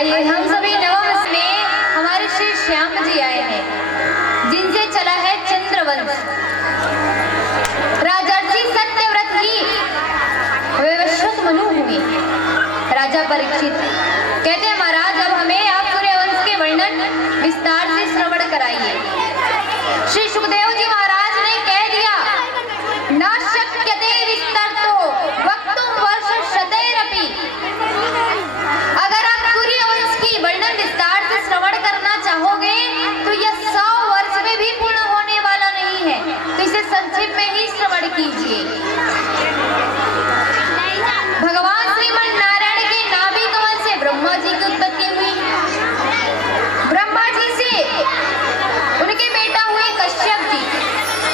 आइए हम सभी नवम में हमारे श्री श्याम जी आए हैं, जिनसे चला है चंद्रवंश। राजर्षि सत्यव्रत की व्यवस्थित मनु हुई। राजा परीक्षित कहते हैं, महाराज अब हमें आप सूर्यवंश के वर्णन विस्तार से श्रवण कराइए। श्री सुखदेव जी महाराज ने कह दिया, न शक्यते विस्तरतो वक्तुम वर्ष शतैरपि। अगर आप सूर्यवंश की वर्णन विस्तार से श्रवण करना चाहोगे तो यह 100 वर्ष में भी पूर्ण होने वाला नहीं है, तो इसे संक्षिप्त में ही श्रवण कीजिए। भगवान श्रीमन नारायण के नाभि कमल से ब्रह्मा जी की उत्पत्ति हुई। ब्रह्मा जी से उनके बेटा हुए कश्यप जी,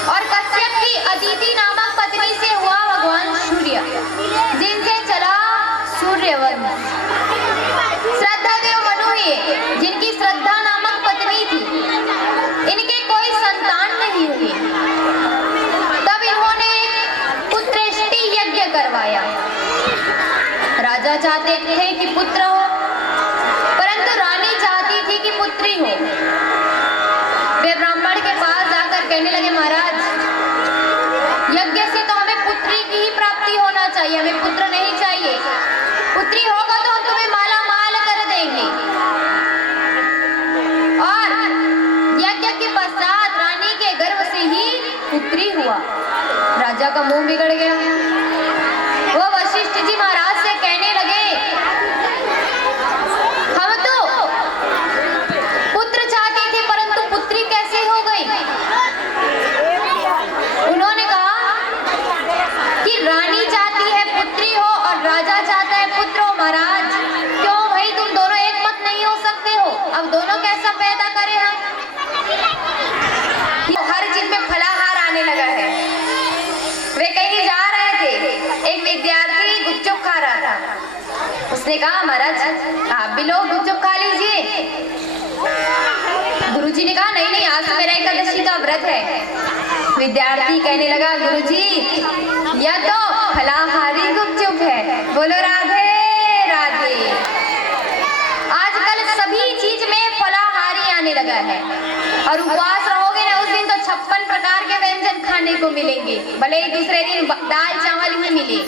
और कश्यप की अदिति नामक पत्नी से हुआ भगवान सूर्य, जिनसे चला सूर्यवंश। श्रद्धा देव मनु हुए, जिनकी श्रद्धा नामक पत्नी थी। इनके कोई संतान नहीं हुई, तब इन्होंने पुत्रेष्टि यज्ञ करवाया। राजा चाहते थे कि पुत्र हो, परंतु रानी चाहती थी कि पुत्री हो। वे ब्राह्मण के पास जाकर कहने लगे, महाराज यज्ञ से तो हमें पुत्री की ही प्राप्ति होना चाहिए, हमें पुत्र नहीं चाहिए। पुत्री होगा तो हम तुम्हें माला माल कर देंगे। और यज्ञ के पश्चात रानी के गर्भ से ही पुत्री हुआ। राजा का मुंह बिगड़ गया। वो वशिष्ठ जी महाराज से कहने लगे, हम तो पुत्र चाहते थे परंतु पुत्री कैसे हो गई? उन्होंने कहा कि रानी चाहती है पुत्री हो और राजा चाहता है पुत्र हो। महाराज क्यों भाई तुम दोनों एक मत नहीं हो सकते हो? अब दोनों कैसा पैदा करें हम? हर चीज में फलाहार आने लगा है। वे कहीं जा रहे थे, एक विद्यार्थी गुपचुप खा रहा था। उसने कहा, महाराज आप भी लोग गुपचुप खा लीजिए। गुरुजी ने कहा, नहीं नहीं, आज तो मेरा एकादशी का व्रत है। विद्यार्थी कहने लगा, गुरुजी यह तो फलाहारी गुपचुप है। बोलो राधे राधे। आजकल सभी चीज में फलाहारी आने लगा है, और उपवास रहोगे ना उस दिन तो 56 प्रकार के व्यंजन खाने को मिलेंगे, भले ही दूसरे दिन दाल चावल ही मिले।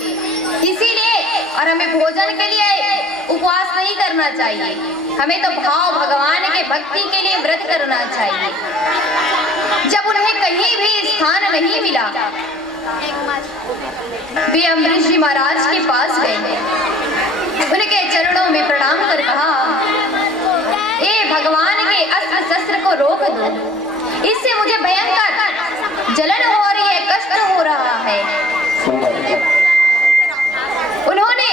इसीलिए और हमें भोजन के लिए उपवास नहीं करना चाहिए, हमें तो भाव भगवान के भक्ति के लिए व्रत करना चाहिए। जब उन्हें कहीं भी स्थान नहीं मिला, वे अम्बरीश जी महाराज के पास गए, उनके चरणों में प्रणाम कर कहा, ए भगवान के अस्त्र शस्त्र को रोक दो, इससे मुझे भयंकर जलन हो रही है, कष्ट हो रहा है। उन्होंने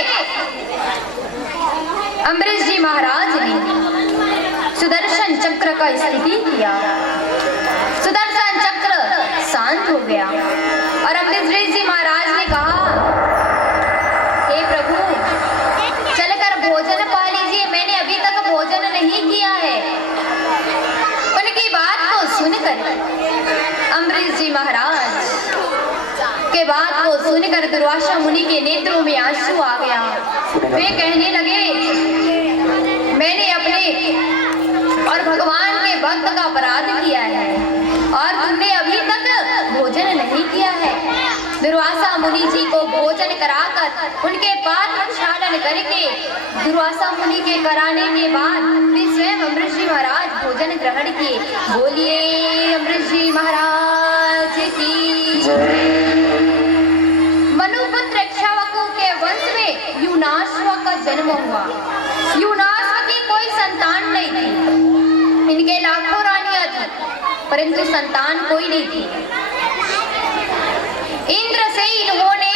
अम्बरीश जी महाराज ने सुदर्शन चक्र का स्थिति किया। सुदर्शन चक्र शांत हो गया और अम्बरीश जी महाराज ने कहा, हे प्रभु चलकर भोजन पा लीजिए, मैंने अभी तक भोजन नहीं किया है। उनकी बात को सुनकर अम्बरीश जी महाराज के बात को सुनकर दुर्वासा मुनि के नेत्रों में आंसू आ गया। वे कहने लगे, मैंने अपने और भगवान के भक्त का अपराध किया है और तुमने अभी तक भोजन नहीं किया है। दुर्वासा मुनि जी को भोजन कराकर उनके पात्र क्षालन करके दुर्वासा मुनि के कराने के बाद वे स्वयं अम्बरीश जी महाराज भोजन ग्रहण किए। बोलिए अम्बरीश जी महाराज की। मनुपुत्र इक्ष्वाकु के वंश में युनाश्व का जन्म हुआ। युनाश्व की कोई संतान नहीं थी। इनके लाखों रानियां थी परंतु संतान कोई नहीं थी। इंद्र से इन्होंने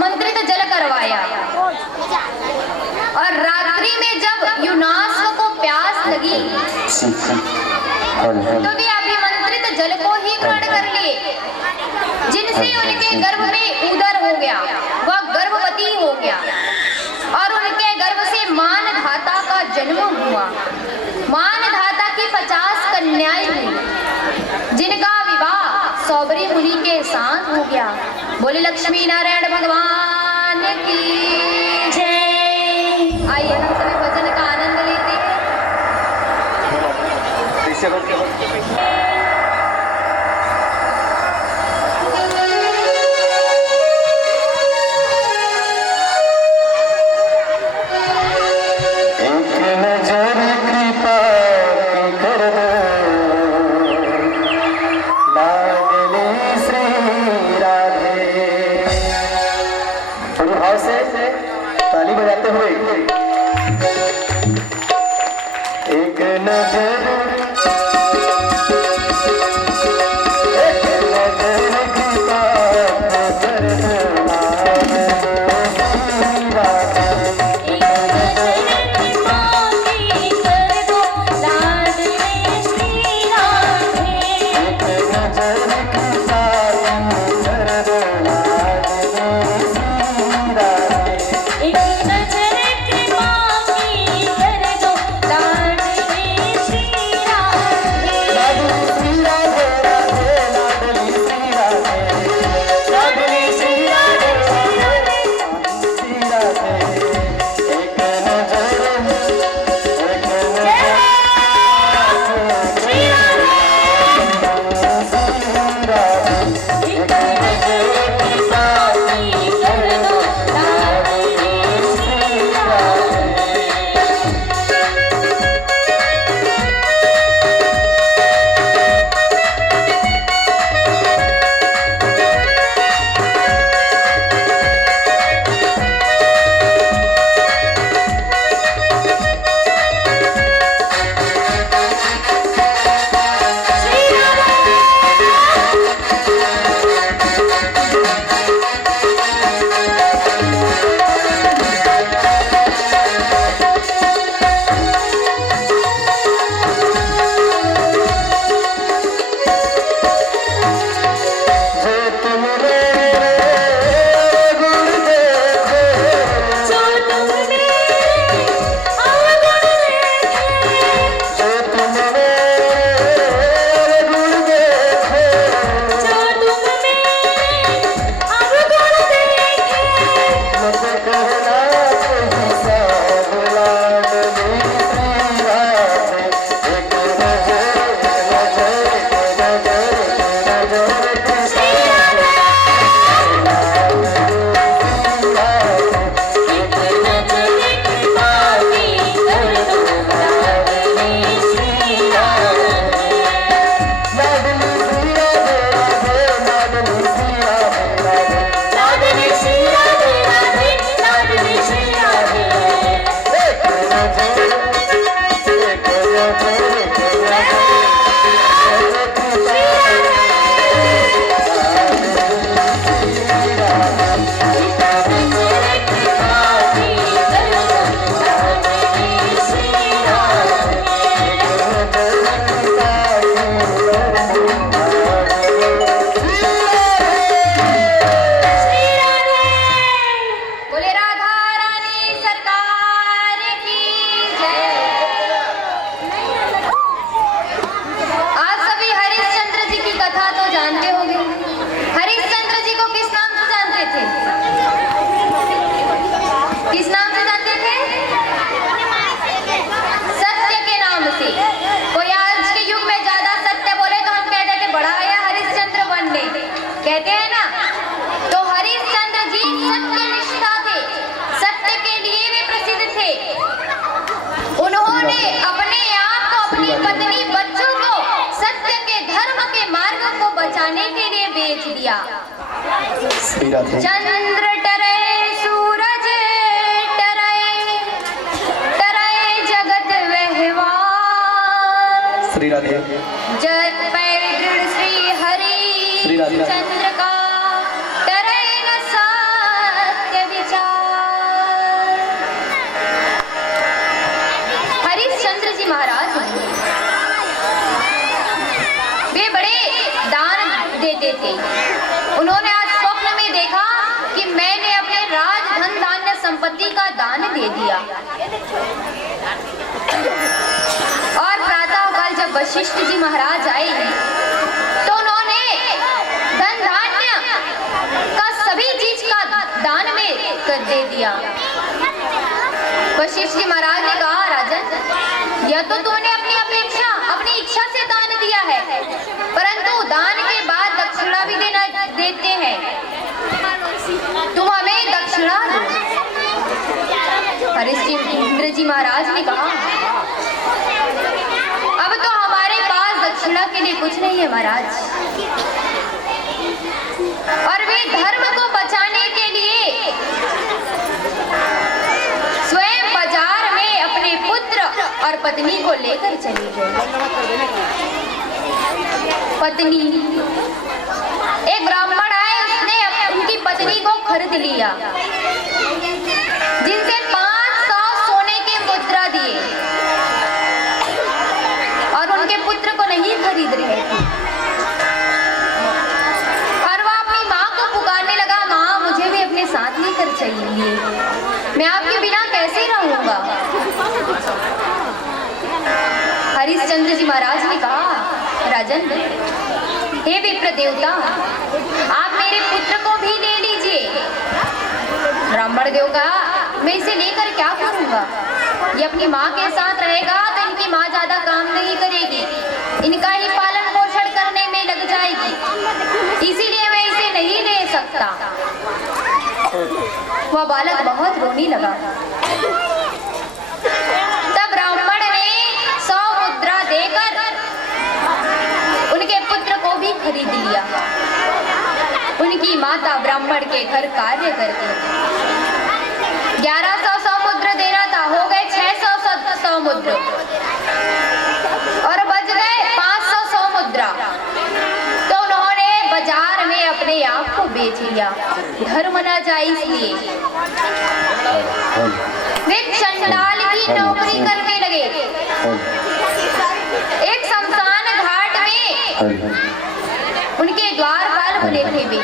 मंत्रित जल करवाया और रात्रि में जब युनाश्व को प्यास लगी तो वे अभिमंत्रित जल को ही ग्रहण कर लिए, जिनसे उनके गर्भ में उदर हो गया, वह गर्भवती हो गया और उनके गर्भ से मानधाता का जन्म हुआ। मानधाता की 50 कन्याएं हुई, जिनका विवाह सौबरी मुनि के साथ हो गया। बोले लक्ष्मी नारायण भगवान की जय। आइए हम सभी भजन का आनंद लेते हैं। ताली बजाते हुए एक नजर कहते हैं ना, तो हरिश्चंद्र जी सत्यनिष्ठा थे, सत्य के लिए वे प्रसिद्ध थे। उन्होंने अपने आप को, अपनी पत्नी, बच्चों को सत्य के धर्म के मार्ग को बचाने के लिए बेच दिया। चंद्र टरे, सूरज टरे, टरे जगत व्यवहार। श्री राधे। जय पैदृढ़ श्री हरि चंद्र का टरे न सत्य विचार। हरिश्चंद्र जी महाराज वे बड़े दान देते थे। उन्होंने आज स्वप्न में देखा कि मैंने अपने राज धन धान्य संपत्ति का दान दे दिया। और प्रातः काल जब वशिष्ठ जी महाराज आए तो उन्होंने धन धान्य का सभी चीज का दान में कर दे दिया। वशिष्ठ जी महाराज ने कहा, राजन, यह तो तुमने अपनी इच्छा से दान दिया है, परंतु दान के बाद दक्षिणा भी देते हैं। तुम हमें दक्षिणा दो। हरिश्चंद्र जी महाराज ने कहा, अब तो हमारे पास दक्षिणा के लिए कुछ नहीं है महाराज, और वे धर्म को बचाने के लिए स्वयं बाजार में अपने पुत्र और पत्नी को लेकर चली गई। पत्नी, एक ब्राह्मण आए, उसने उनकी पत्नी को खरीद लिया, जिनसे 500 सोने के मुद्रा दिए, और उनके पुत्र को नहीं खरीद रहे थे। और वह अपनी माँ को पुकारने लगा, माँ मुझे भी अपने साथ लेकर चलिए, मैं आपके बिना कैसे रहूंगा। हरिश्चंद्र जी महाराज ने कहा, राजन, हे विप्र देवता, आप मेरे पुत्र को भी ले लीजिए। ब्राह्मण देव कहा, मैं इसे लेकर क्या करूंगा, ये अपनी माँ के साथ रहेगा तो इनकी माँ ज्यादा काम नहीं करेगी, इनका ही पालन पोषण करने में लग जाएगी, इसीलिए मैं इसे नहीं ले सकता। वह बालक बहुत रोने लगा। तब ब्राह्मण ने 100 मुद्रा देकर उनके पुत्र को भी खरीद लिया। उनकी माता ब्राह्मण के घर कार्य करती, 1100 मुद्रा देना था, हो गए 600 मुद्रा, और बच गए 500 मुद्रा। तो उन्होंने बाजार में अपने आप को बेच लिया, धर्म न जाए इसलिए। वे चंडाल की नौकरी करने लगे। एक शमशान घाट में उनके द्वारपाल बने थे वे।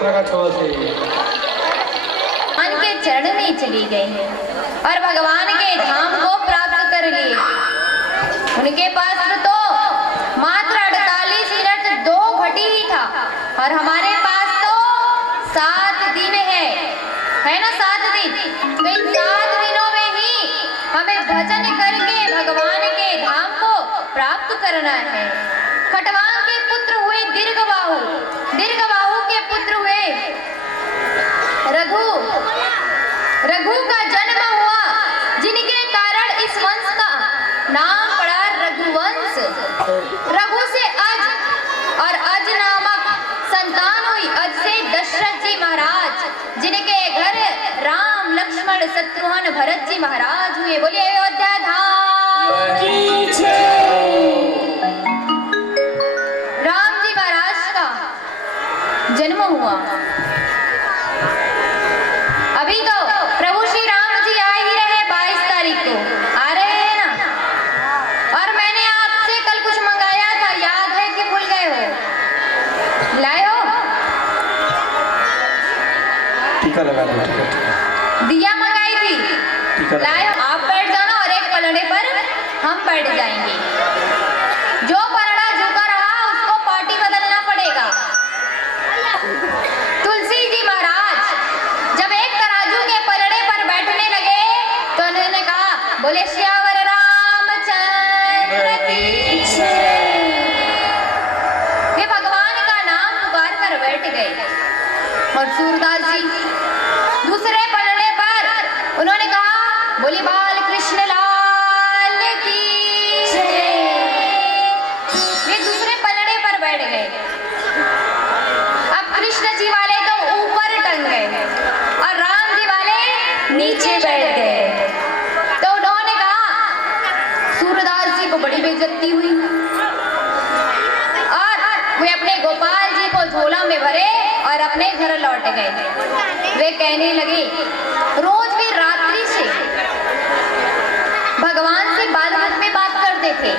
प्रकट हो से भगवान के चरण में चली गई और भगवान के धाम को प्राप्त कर लिए। उनके पास तो मात्र 48 मिनट 2 घटी ही था और हमारे पास तो 7 दिन है ना, 7 दिन। तो इन 7 दिनों में ही हमें भजन करके भगवान के धाम को प्राप्त करना है। खटवांग के पुत्र हुए दीर्घबाहु, दीर्घबाहु के पुत्र हुए रघु का जन्म हुआ, जिनके कारण इस वंश का नाम पड़ा रघुवंश। रघु से अज और अज नामक संतान हुई। अज से दशरथ जी महाराज, जिनके घर राम लक्ष्मण शत्रुघ्न भरत जी महाराज हुए। बोलिए अयोध्या धाम की जय। राम जी महाराज का जन्म हुआ। अभी तो प्रभु श्री राम जी आ ही रहे, 22 तारीख को आ रहे हैं ना। और मैंने आपसे कल कुछ मंगाया था, याद है कि भूल गए हो? लाए हो? टीका लगा दो, टीका दिया मंगाई थी, लाए हो? आप बैठ जाना और एक पलड़े पर हम बैठ जाएंगे। जो पलड़ा झुका रहा उसको पार्टी बदलना पड़ेगा। तुलसी जी महाराज जब एक तराजू के पलड़े पर बैठने लगे तो उन्होंने कहा, बोले श्यावर रामचंद्र की जय। वे भगवान का नाम पुकार कर बैठ गए। और सूरदास जी दूसरे पलड़े पर उन्होंने कहा, बोले बाल कृष्ण लाल की जय। वे दूसरे पलड़े पर बैठ गए। अब कृष्ण जी वाले तो ऊपर टंग गए और राम जी वाले नीचे बैठ गए। तो उन्होंने कहा, सूरदास जी को बड़ी बेइज्जती हुई और वे अपने गोपाल जी को झोला में भरे और अपने घर लौट गए। वे कहने लगे, रोज वे रात्रि से भगवान से बात में बात करते थे।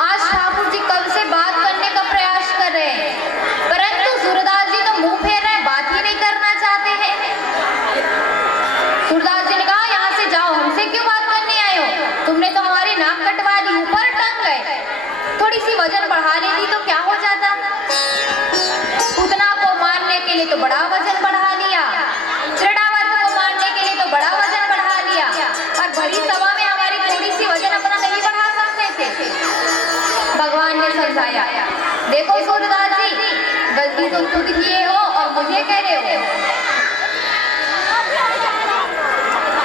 आज ठाकुर जी कब से बात करने का प्रयास कर रहे हैं, परंतु सूरदास जी तो मुंह फेर रहे, बात ही नहीं करना चाहते हैं। सूरदास जी ने कहा, यहाँ से जाओ, हमसे क्यों बात करने आए हो? तुमने तो हमारी नाक कटवा दी, ऊपर टंग गए। थोड़ी सी वजन बढ़ा लेती तो क्या हो जाता? उतना को मारने के लिए तो बड़ा वजन बढ़ा लिया, चढ़ावत को मारने के लिए तो बड़ा वजन बढ़ा लिया, और भरी सभा में हमारी थोड़ी सी वजन अपना नहीं बढ़ा सकते थे। भगवान ने समझाया, देखो सूरदास जी, गलती तो खुद किए हो और मुझे कह रहे हो।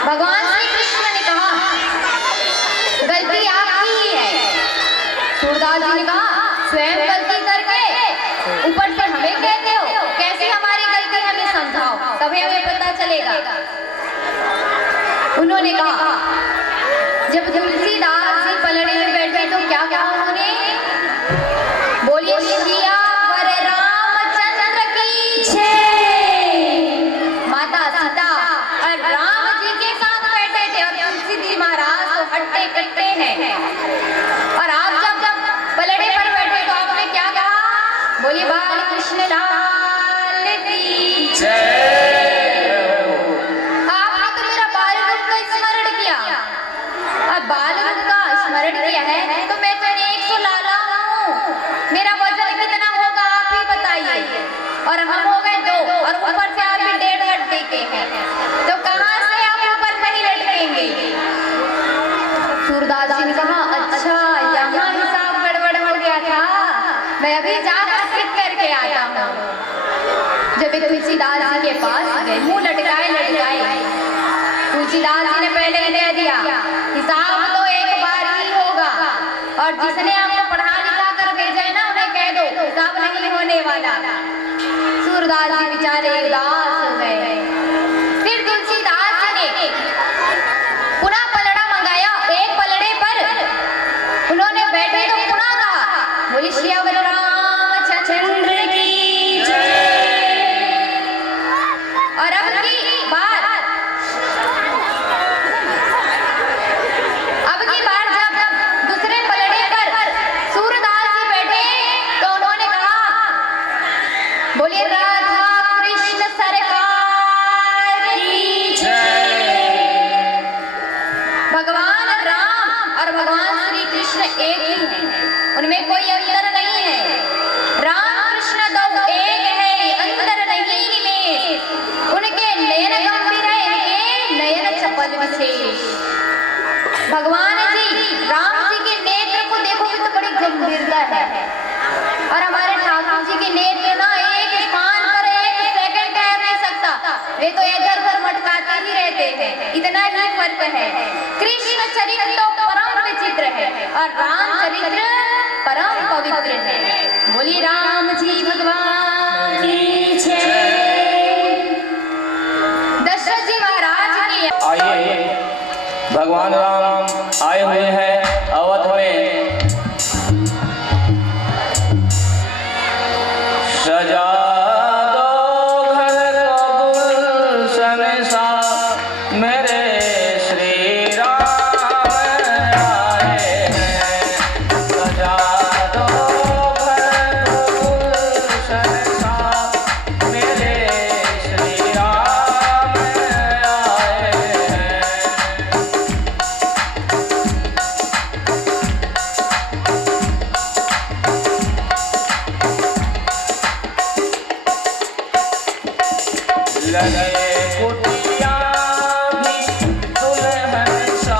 भगवान श्री कृष्ण ने कहा, गलती आपकी ही है। सूरदास जी ने कहा, स्वयं गलती करके ऊपर से हमें कहते हो, कैसी हमारी गलती, हमें समझाओ तभी हमें पता चलेगा। उन्होंने कहा, जब तुलसीदास जी पलड़े में बैठे तो क्या कहा उन्होंने? बोलिए श्यावर रामचंद्र की जय। माता सीता और राम जी के साथ बैठे थे और तुलसी जी महाराज तो हट्टे कट्टे हैं। और आप जब पलड़े पर बैठे तो आपने क्या कहा? बोलिए बाल कृष्ण लाल की जय। आपने तो मेरा बाल रूप का स्मरण किया। अब बाल रूप का स्मरण किया है तो मैं तो 100 लाला हूँ। मेरा वजन कितना होगा आप ही बताइए। और हम हो गए 2 और ऊपर से आप भी 1.5 घंटे के हैं, तो कहाँ से आप ऊपर नहीं लटकेंगे? सूरदास जी ने कहा, अच्छा यहाँ हिसाब गड़बड़ हो गया था, मैं अभी जाकर सिद्ध करके आता हूँ। जब तुलसीदास जी के पास गए, मुंह लटकाए, तुलसीदास जी ने पहले कह दिया, हिसाब तो एक बार ही होगा, और जिसने आपको पढ़ा लिखा कर भेजा है ना, उन्हें कह दो हिसाब नहीं होने वाला। सूरदास जी बेचारे उदास हो गए। फिर तुलसीदास जी ने पुनः पलड़ा मंगाया, एक पलड़े पर उन्होंने बैठे तो पुनः कहा, बोले श्यावर रामचंद्र की जय। और अब की बार जब दूसरे पलड़े पर सूरदास जी बैठे तो उन्होंने कहा, बोले राधा और रामचरित्र परम पवित्र है। बोली राम जी भगवान की जय। दशरथ जी महाराज की आइए, भगवान राम आए हुए हैं अवध में। सजा दो घर को गुलशन सा, मेरे श्री राम आए हैं। सजा दो घर को गुलशन सा, मेरे श्री राम आए हैं। लगे कुटिया भी दुल्हन सा,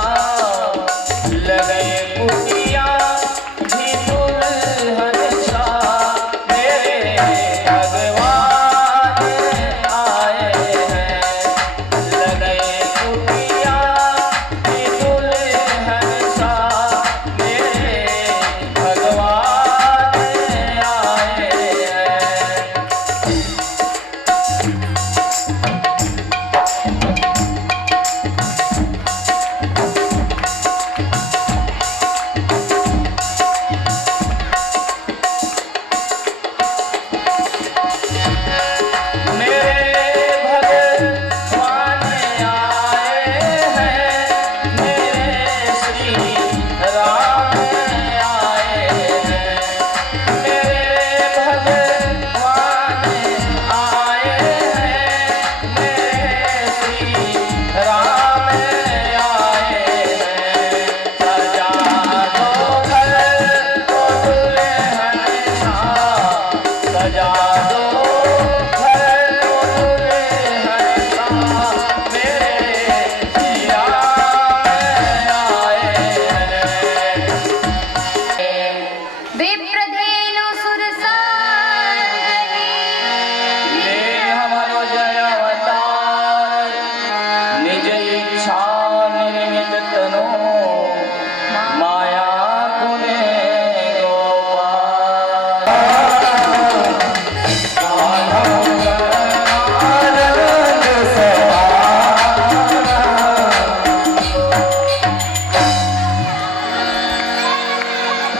लगे कुटिया भी दुल्हन सा, मेरे भगवान आए हैं। लगे कुटिया भी दुल्हन सा, मेरे भगवान आए हैं। विप्रधेनु सुरसांगनी, निज इच्छा निर्मित तनु, माया गुणे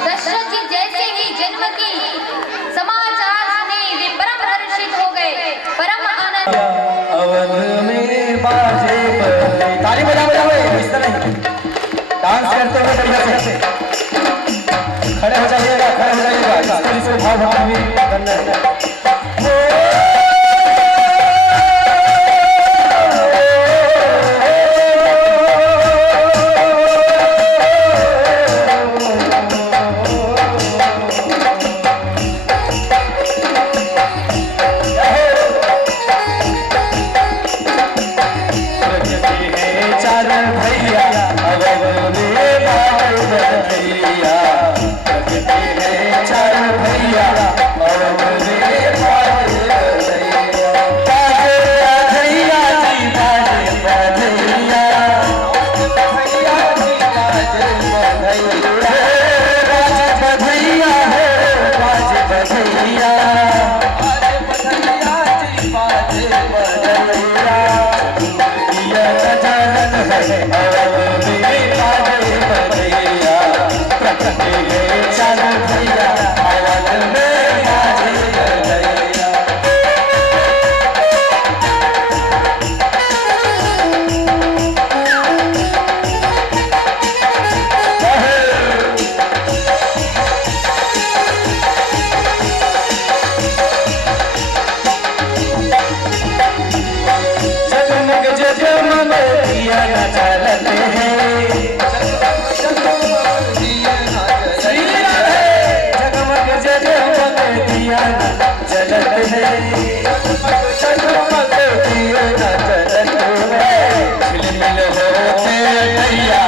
दशरथ जी जैसे ही जन्म की समाचार सुने वे परम हर्षित हो गए, परम आनंद। अवध में बाजे बजे, ताली बजा बजा बजा, इस तरह नहीं। डांस करते हुए बढ़िया से खड़े हो जाइएगा, खड़े हो जाइएगा। इस तरह से भाव भाव भी करना है। चार भैया अवध में बाजे भैया, चार भैया अवध में बाजे भैया, जी बाजे भैया, भैया जी बाजे भैया, बाजे भैया है, बाजे भैया, जी बाजे भैया। जगमग जगमग दिया न जलते हैं, जगमग जगमग दिया न जलते हैं, जगमग दिया न जलते हैं, झिलमिल होते दैया,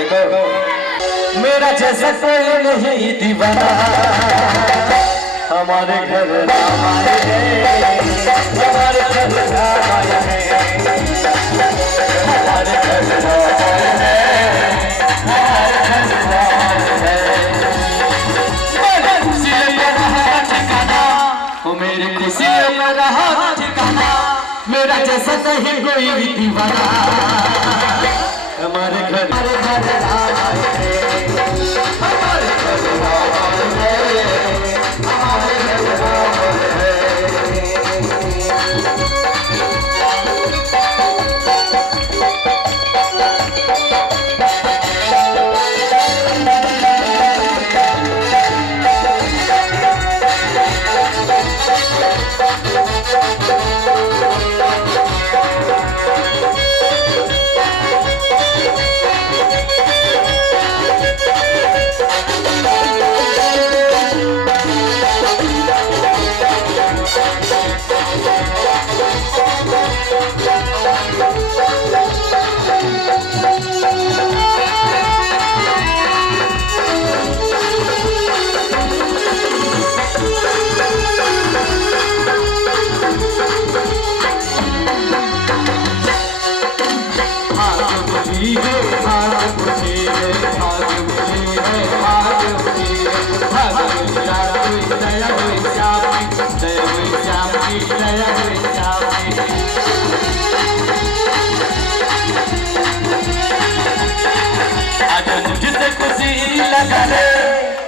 एक और मेरा जैसा कोई नहीं दीवाना हमारे घर राम आए हैं हमारे घर राम आए हैं हमारे घर राम आए हैं हमारे घर राम आए हैं खुशी में रहा ठिकाना वो मेरी खुशी में रहा ठिकाना मेरा जैसा नहीं कोई भी दीवाना हमारे घर राम आए हैं हमारे घर राम आए हैं हमारे घर राम आए हैं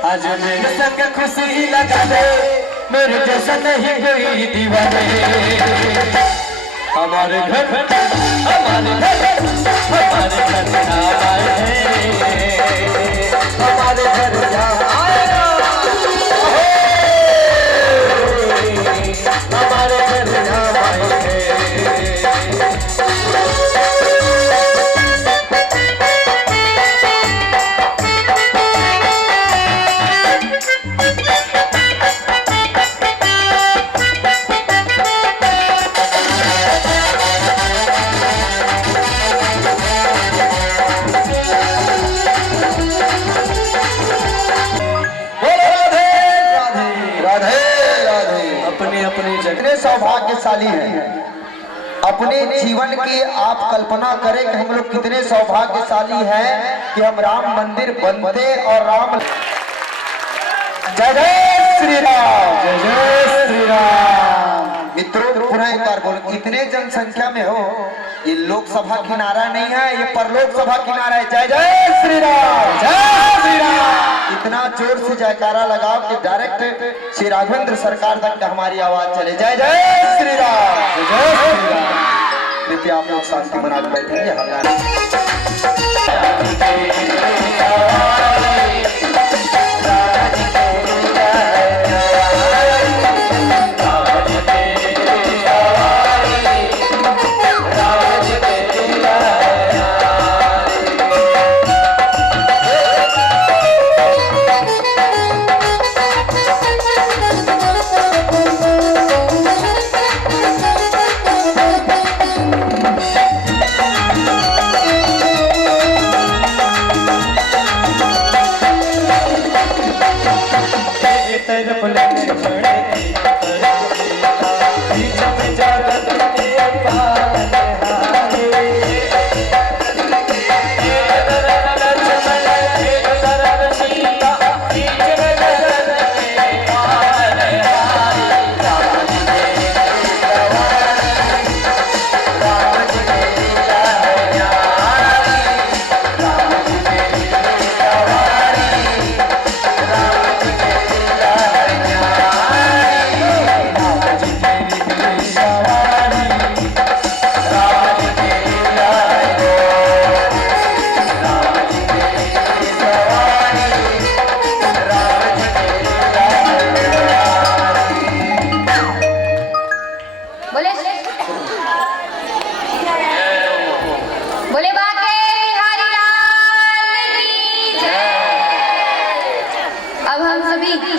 आज मेरे संग खुशी लगा दे मेरे जैसा नहीं कोई दीवाने हमारे घर हमारे घर हमारे घर राम आए हैं हमारे घर राम आए हमारे घर राम आए हैं कितने सौभाग्यशाली हैं अपने जीवन की आप कल्पना करें कि हम लोग कितने सौभाग्यशाली हैं कि हम राम मंदिर बनते और राम जय जय श्री राम जय जय श्री राम मित्रों पुनः एक बार बोलो इतने जनसंख्या में हो ये लोकसभा की नारा नहीं है ये परलोक सभा की नारा है जय जय श्री राम जय श्री राम इतना जोर से जयकारा लगाओ कि डायरेक्ट श्री राघवेंद्र सरकार तक हमारी आवाज चले जय जय श्री राम जय जय श्री राम कृपया आप लोग शांति बना के बैठेंगे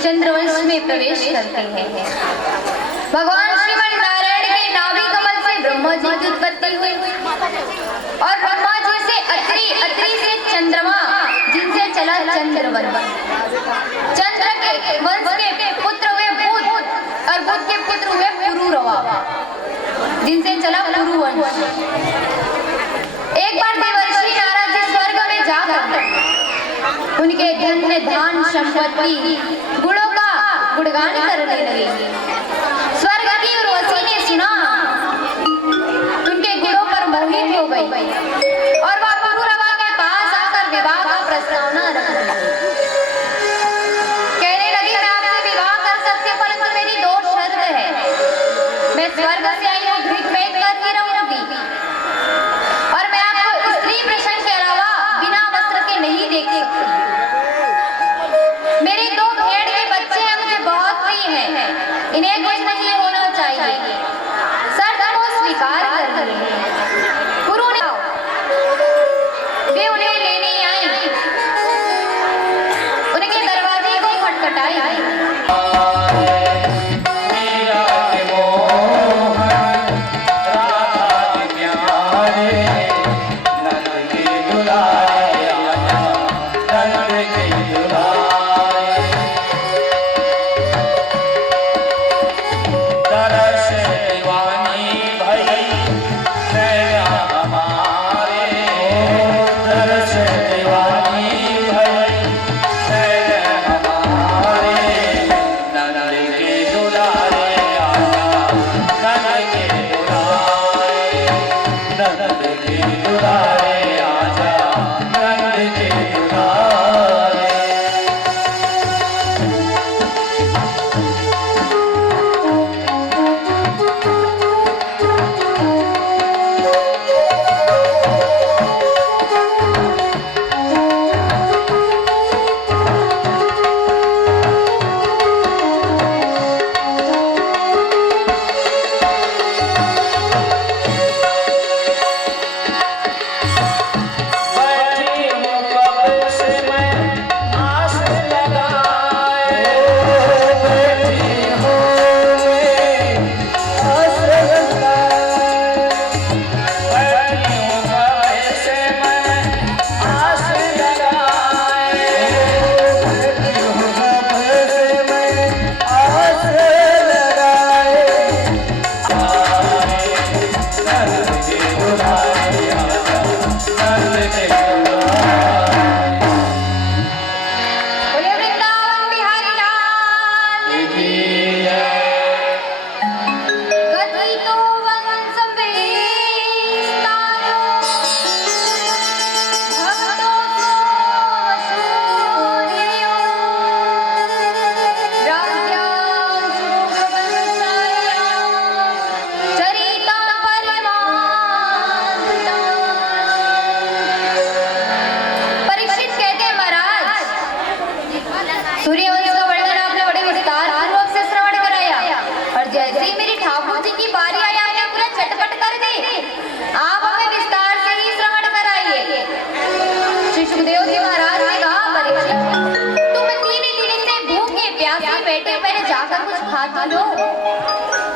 चंद्रवंश में प्रवेश करते हैं। भगवान श्रीमन नारायण के नाभि कमल से ब्रह्मा जी की उत्पत्ति हुई और ब्रह्मा जी से अत्रि, अत्रि से चंद्रमा चला चंद्रवंश। चंद्र के वंश के पुत्र हुए बुध और बुध के पुत्र हुए पुरुरवा, जिनसे चला पुरुवंश। एक बार देवर्षि नारद जी स्वर्ग में जाकर उनके धन्य धान संपत्ति गुणों का गुणगान करने लगे। स्वर्ग की उर्वशी ने सुना, उनके गुणों पर मोहित हो गई और वह पुरुरवा के पास आकर विवाह का प्रस्तावना रख दी। कहने लगी, मैं आपसे विवाह कर सकती हूँ, परंतु मेरी दो शर्त है। मैं स्वर्ग से आई हूँ, घृत फेंक कर ही रहूंगी, और मैं आपको स्त्री प्रसंग के अलावा बिना वस्त्र के नहीं देख सकती। मेरे दो भेड़ के बच्चे हैं, मुझे बहुत प्रिय हैं, इन्हें कुछ नहीं होना चाहिए। शर्त को स्वीकार कर लिए। गुरु ने वे उन्हें लेने आई, उनके दरवाजे को खटखटाई।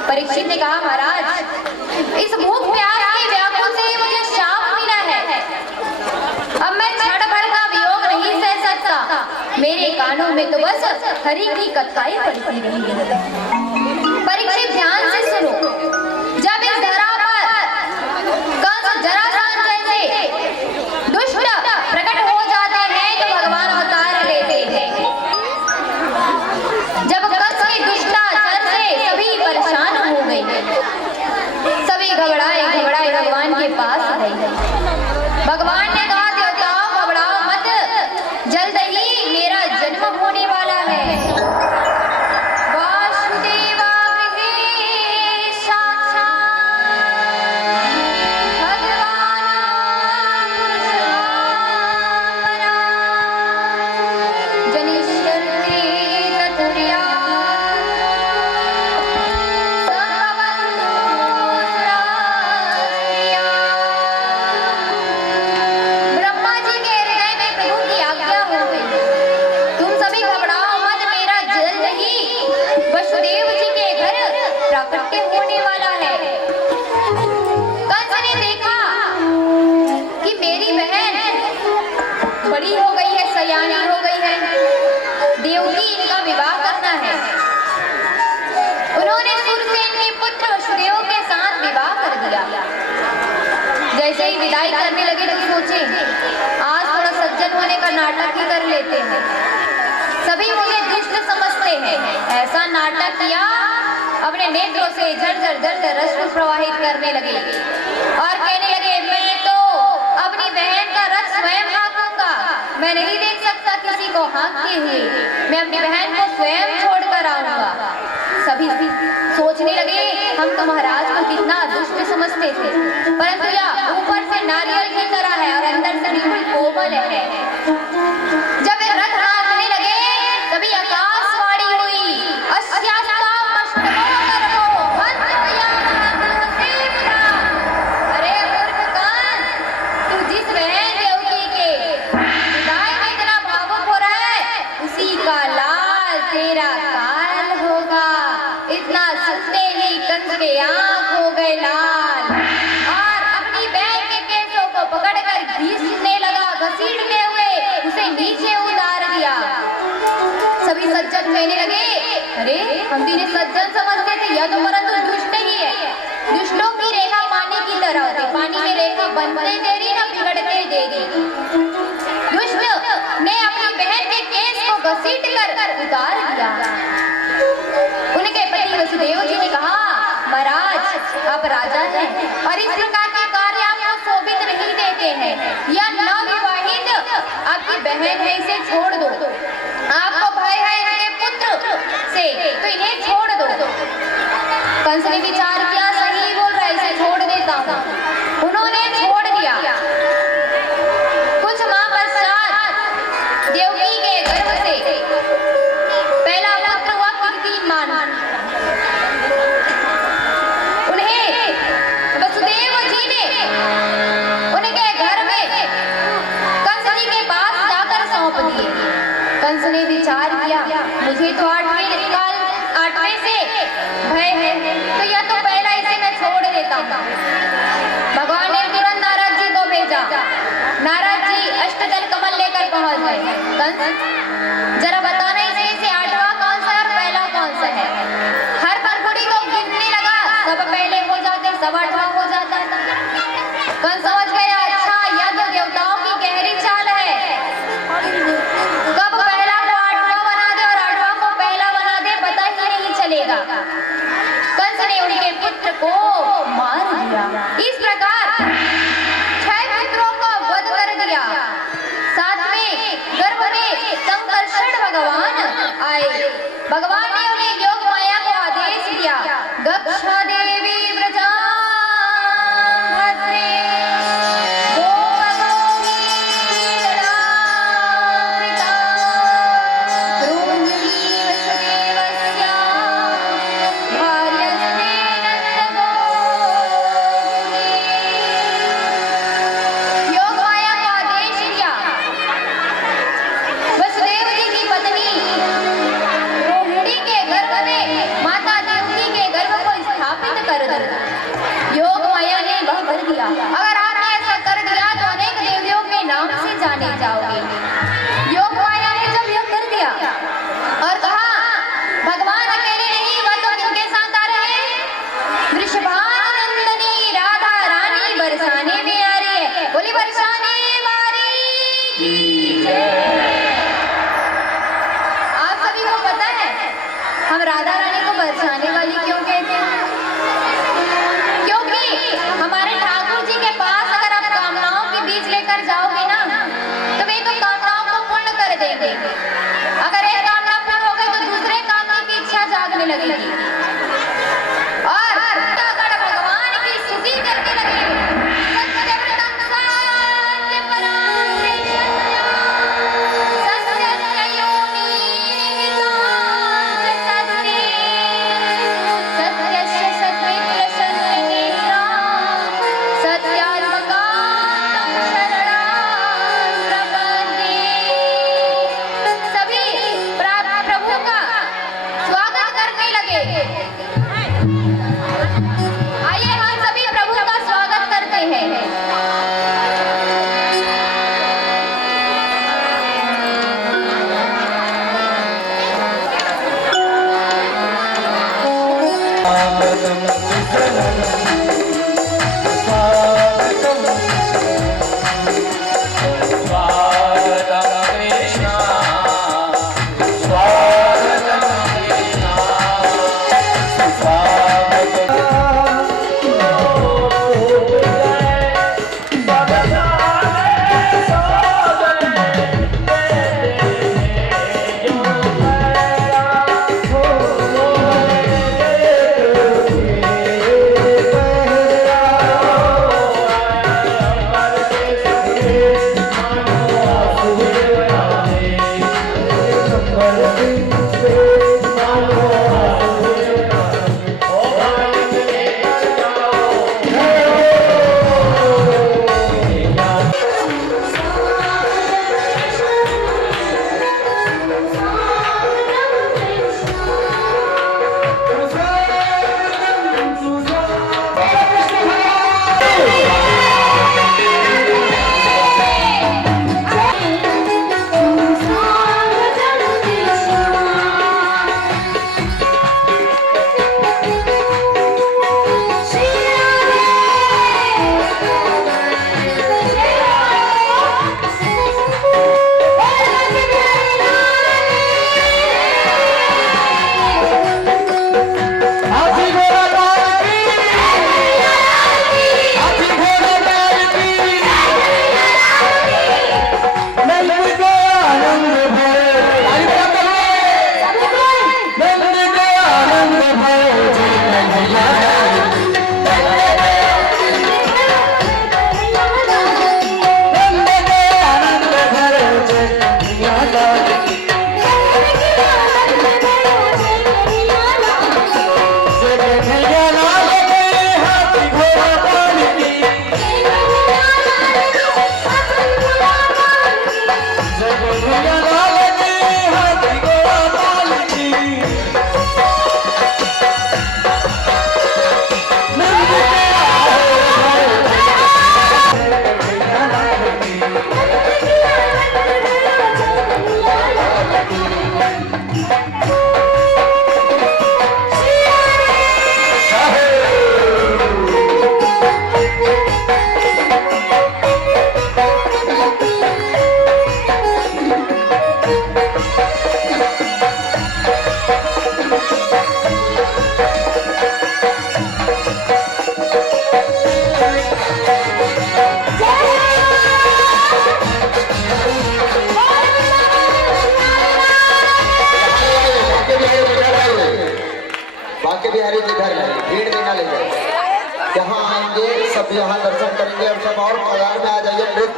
परीक्षित ने कहा, महाराज, इस भूख प्यास की व्याकुल से ही मुझे शाप मिला है। अब मैं क्षण भर का वियोग नहीं सह सकता। मेरे कानों में तो बस हरि की कथाएं पड़ती रहेंगी। परीक्षित ध्यान से सुनो। जब इस धरा पर कंस जरासंध जैसे दुष्ट प्रकट हो जाते हैं तो भगवान अवतार लेते हैं। जब कंस की दुष्टाचार से सभी परेशान हो गए, सभी घबराए भगवान के पास गए। भगवान ने कहा, देवताओं घबराओ मत, जल्द ही मेरा जन्म होने वाला है। बड़ी हो गई है, सयानी सभी विदाई करने लगे तो सोचे आज थोड़ा सज्जन होने का नाटक ही कर लेते हैं। सभी मुझे दुष्ट समझते हैं। ऐसा नाटक किया, अपने नेत्रों से झरझर झरझर अश्रु प्रवाहित करने लगे और कहने लगे मैं तो अपनी बहन का रथ स्वयं हाँकूंगा। मैं नहीं देख सकता किसी को हाँकते हुए। मैं अपनी बहन को स्वयं छोड़कर आऊंगा। सभी सोचने लगे हम तो महाराज को कितना दुष्ट समझते थे, परंतु यह ऊपर से नारियल की तरह है और अंदर से बिल्कुल कोमल है। जब वे रथ हाँकने लगे तभी आकाशवाणी हुई, अरे मूर्ख कान, तू जिस बहन देवकी के विदाई में इतना भावुक हो रहा है उसी का लाल तेरा काल होगा। इतना सुनते ही कंस के आंख हो गए लाल और अपनी बहन के केसों को पकड़कर घसीटने लगा। घसीटते हुए उसे नीचे उतार दिया। सभी सज्जन कहने लगे अरे हम तो इन्हें सज्जन समझते थे, यह तो परंतु दुष्ट ही है। दुष्टों की रेखा पानी की तरह होती, पानी में रेखा बनते देरी न बिगड़ते देरी। दुष्ट ने अपनी बहन के केस को घसीट कर उतार दिया। उनके पति वसुदेव जी ने कहा महाराज आप राजा हैं और इस प्रकार के कार्य आपको शोभित नहीं देते हैं। यह नवविवाहित आपकी बहन है, इसे छोड़ दो। आपको भय है इनके पुत्र से तो इन्हें छोड़ दो। कंस ने विचार किया सही बोल रहा है, इसे छोड़ देता हूँ। उन्होंने छोड़ दिया। कुछ माह पश्चात देवकी के गर्भ से पहला पुत्र हुआ कीर्तिमान। उन्हें वसुदेव जी ने उनके घर में कंस जी के पास जाकर सौंप दिए। कंस ने विचार किया मुझे तो 8वें से भय है, तो यह तो पहला इसे मैं छोड़ देता हूँ। भगवान ने तुरंत नारद जी को भेजा। नारद जी अष्टदल कमल लेकर पहुंच गए। कंस जरा बताना इसे 8वां कौन सा और पहला कौन सा है। हर पंखुड़ी को गिनने लगा, सब पहले हो जाते, सब 8वां हो जाता। कंस समझ गया अच्छा यह तो देवताओं की गहरी चाल है। कब पहला को 8वां बना दे और 8वां को पहला बना दे पता ही नहीं चलेगा। कंस ने उनके पुत्र को मार दिया। इस प्रकार 6 पुत्रों को वध कर दिया। 7वें गर्भ में संकर्षण भगवान आए। भगवान ने उन्हें योग माया को आदेश दिया गक्षा देवी व्रजा भद्रे योग माया ने वह कर दिया। अगर आपने ऐसा कर दिया तो अनेक देवियों के नाम से जाने जाओगे। योग माया ने जब यह कर दिया और कहा भगवान अकेले नहीं, वह तो किनके साथ आ रहे हैं? वृषभानंदनी राधा रानी बरसाने में आ रही है। बोली बरसाने वाली की जय। आप सभी को पता है हम राधा रानी को बरसाने वाली क्यों कहते हैं? हमारे ठाकुर जी के पास अगर आप कामनाओं के बीज लेकर जाओगे ना तो वे तो कामनाओं को पूर्ण कर देंगे। अगर एक कामना पूर्ण हो गई तो दूसरे कामना की इच्छा जागने लगेगी और भगवान की स्तुति करने लगेंगे। स्वागतम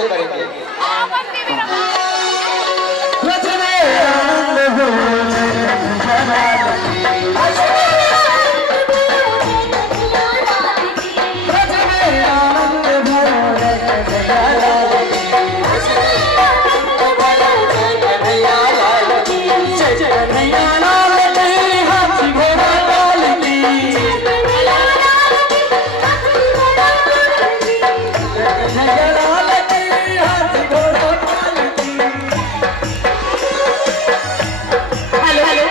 नृत्य करेंगे। व्रज में आनंद हो जय कन्हैया लाल की। व्रज में आनंद हो जय कन्हैया लाल की। व्रज में आनंद हो जय कन्हैया लाल की। जय जय कन्हैया लाल की, हाथी घोड़ा लाल की। कन्हैया लाल की, हाथी घोड़ा लाल की। हेलो हेलो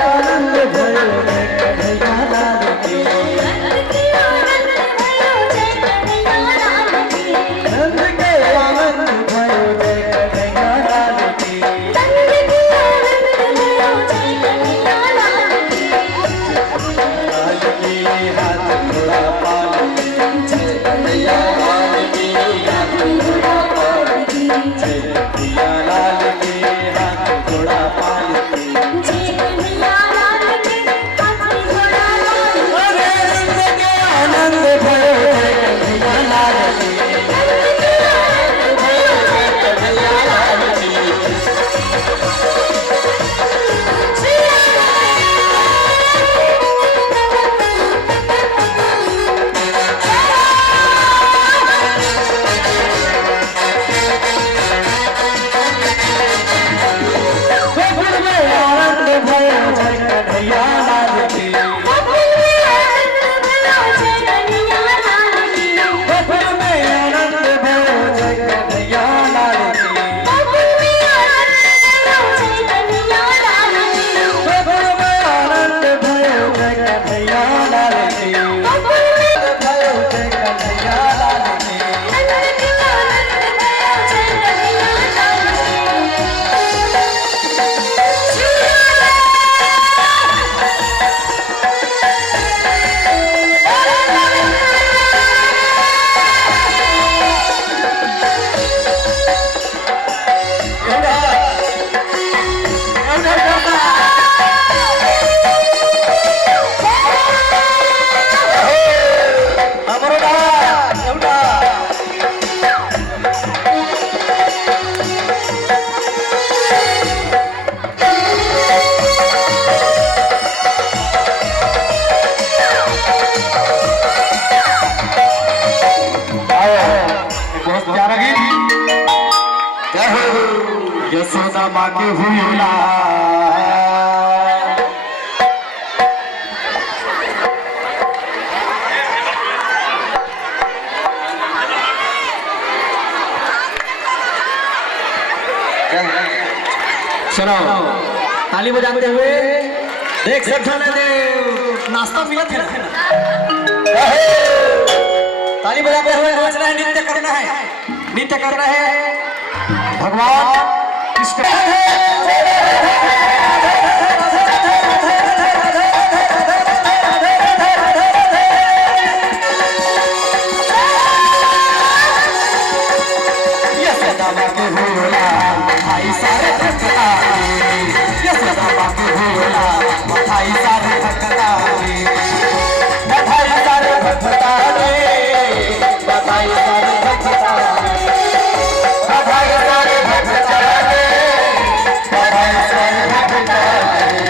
आनंद भयो जय कन्हैया लाल की। नंद के आनंद भयो जय कन्हैया लाल की। लाल की हाथ घोड़ा पाल की। जय कन्हैया लाल की, हाथ घोड़ा पाल की। जय कन्हैया लाल की, हाथ घोड़ा पाल की। अरे नंद के आनंद भयो जय कन्हैया लाल की। कन्हैया लाल की। गोकुल में आनंद भयो जय कन्हैया लाल की। गोकुल में आनंद भयो जय कन्हैया लाल की। गोकुल में आनंद भयो जय कन्हैया लाल की। गोकुल में आनंद भयो जय कन्हैया लाल की। भयो जय कन्हैया लाल की। बहुत प्यारा गीत। जय हो यशोदा माँ की हुई लाल। सुनो ताली बजाते हुए देख सकते नाश्ता मिला थे। ताली बजाते हुए नाचना है, नृत्य करना है, नृत्य करना है भगवान कृष्ण। यशोदा माँ के होला भाई सारे भक्ता। यशोदा माँ के होला भाई सारे भक्ता। बधाई सारे भक्ता रे, बधाई सारे भक्ता रे, बधाई सारे भक्ता रे, बधाई सारे भक्ता रे।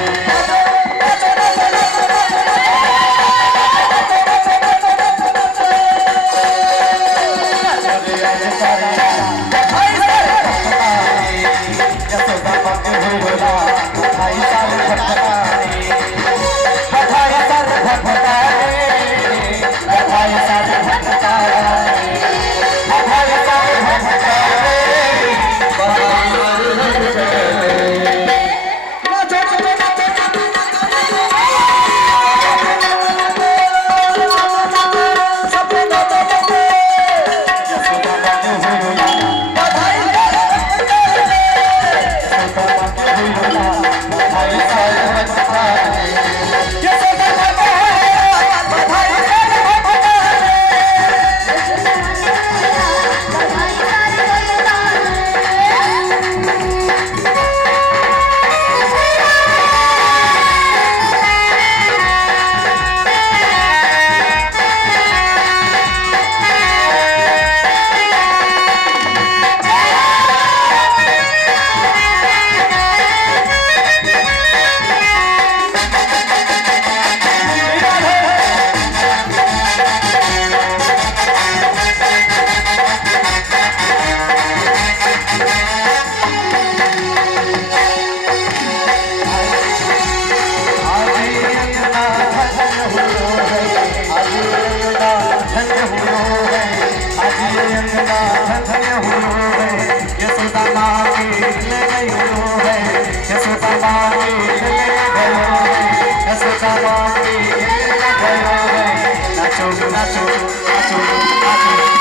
यशोदा माँ के होला भाई सारे भक्ता रे, बधाई सारे सुदामा के खेल भयो है नाचो नाचो नाचो नाचो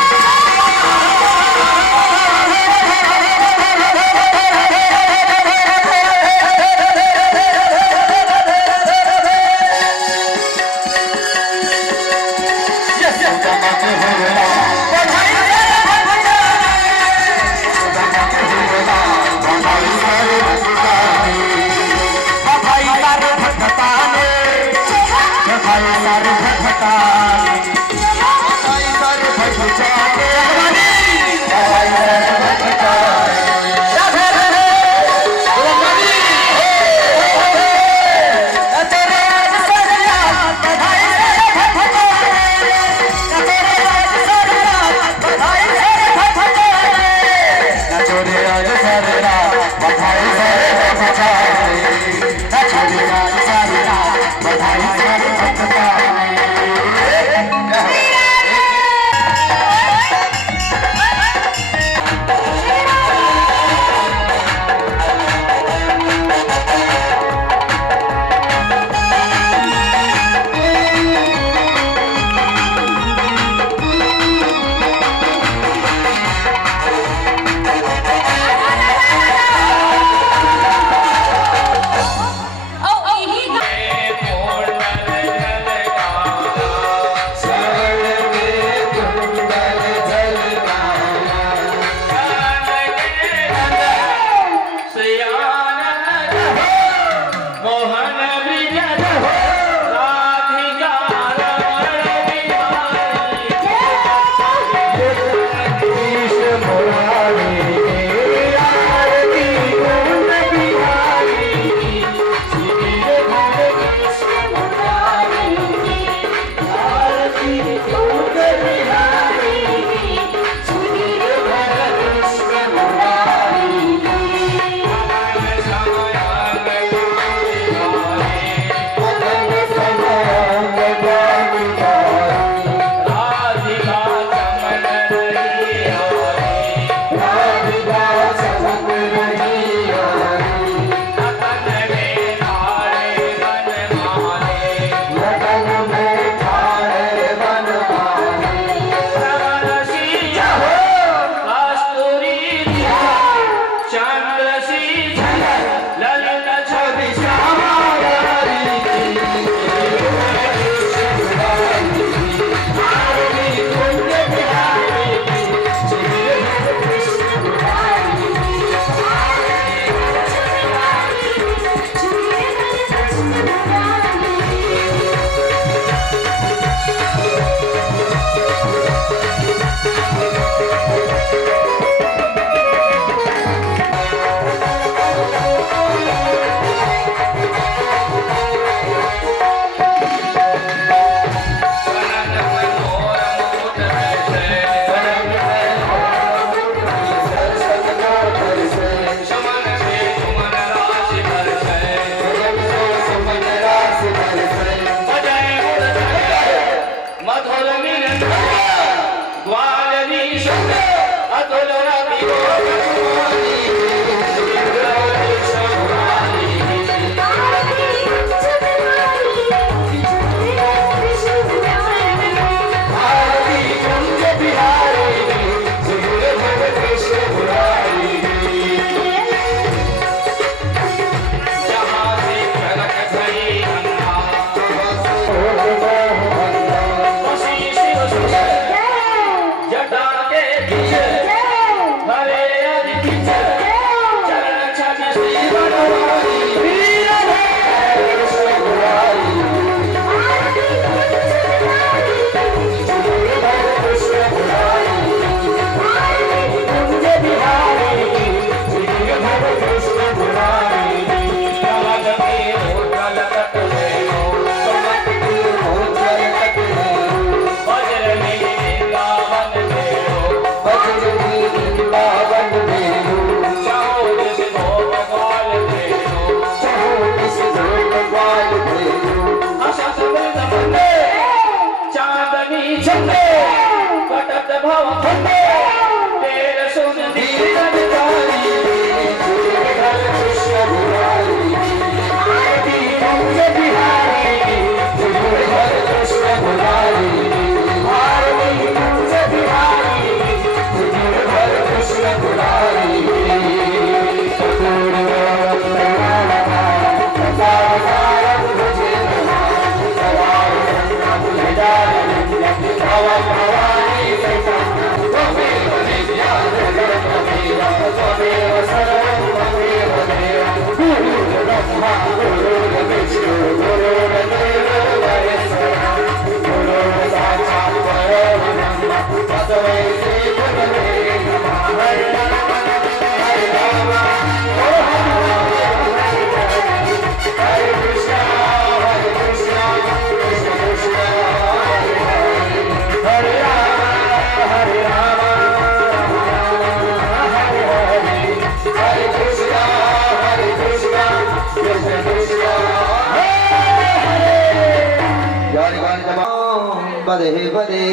पदे पदे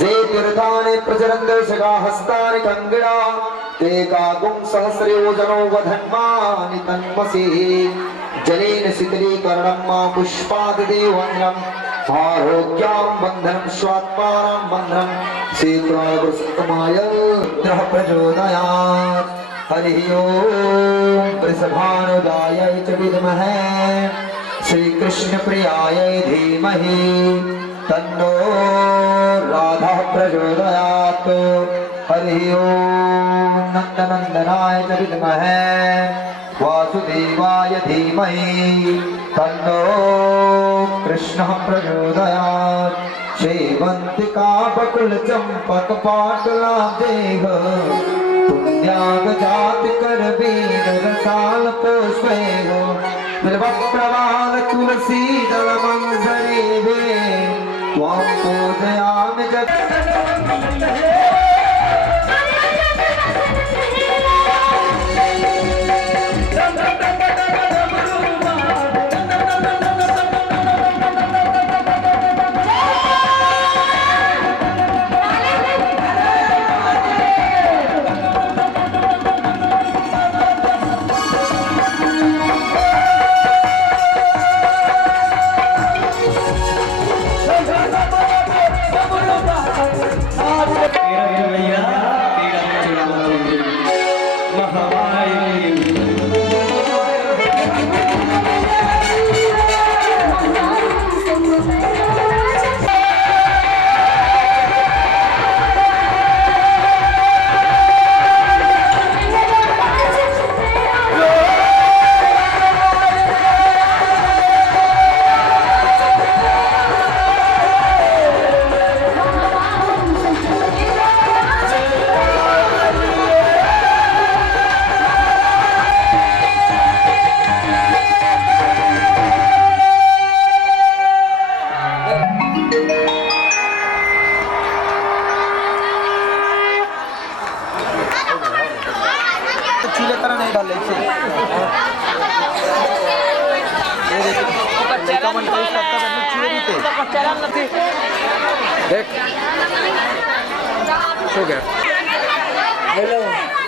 जे तीर्थानि प्रचरन्ते सगा हस्तानि कंगिणा ते काकुं सहस्रयोजनो वधन्मानि तन्मसि जलेन शीतलीकरणं मा पुष्पादिदेवन्द्रम् आरोग्यां बन्धनं स्वात्मानं बन्धनं शीतलवृष्टमाय रुद्रः प्रचोदयात् हरिः ओम वृषभानुदायै च विद्महे श्री कृष्ण प्रियाय धीमहि तन्नो राधा प्रचोदयात् हरिः ओम नन्दनन्दनाय च विद्महे वासुदेवाय धीमहि तन्नो कृष्णः प्रचोदयात् शेवन्तिका बकुल चंपक पाटला देह पुण्याग जात कर बीर रसाल पुष्पेहो बिल्व प्रवाल तुलसी दल मंजरी वे त्वं पूजयामि जग हेलो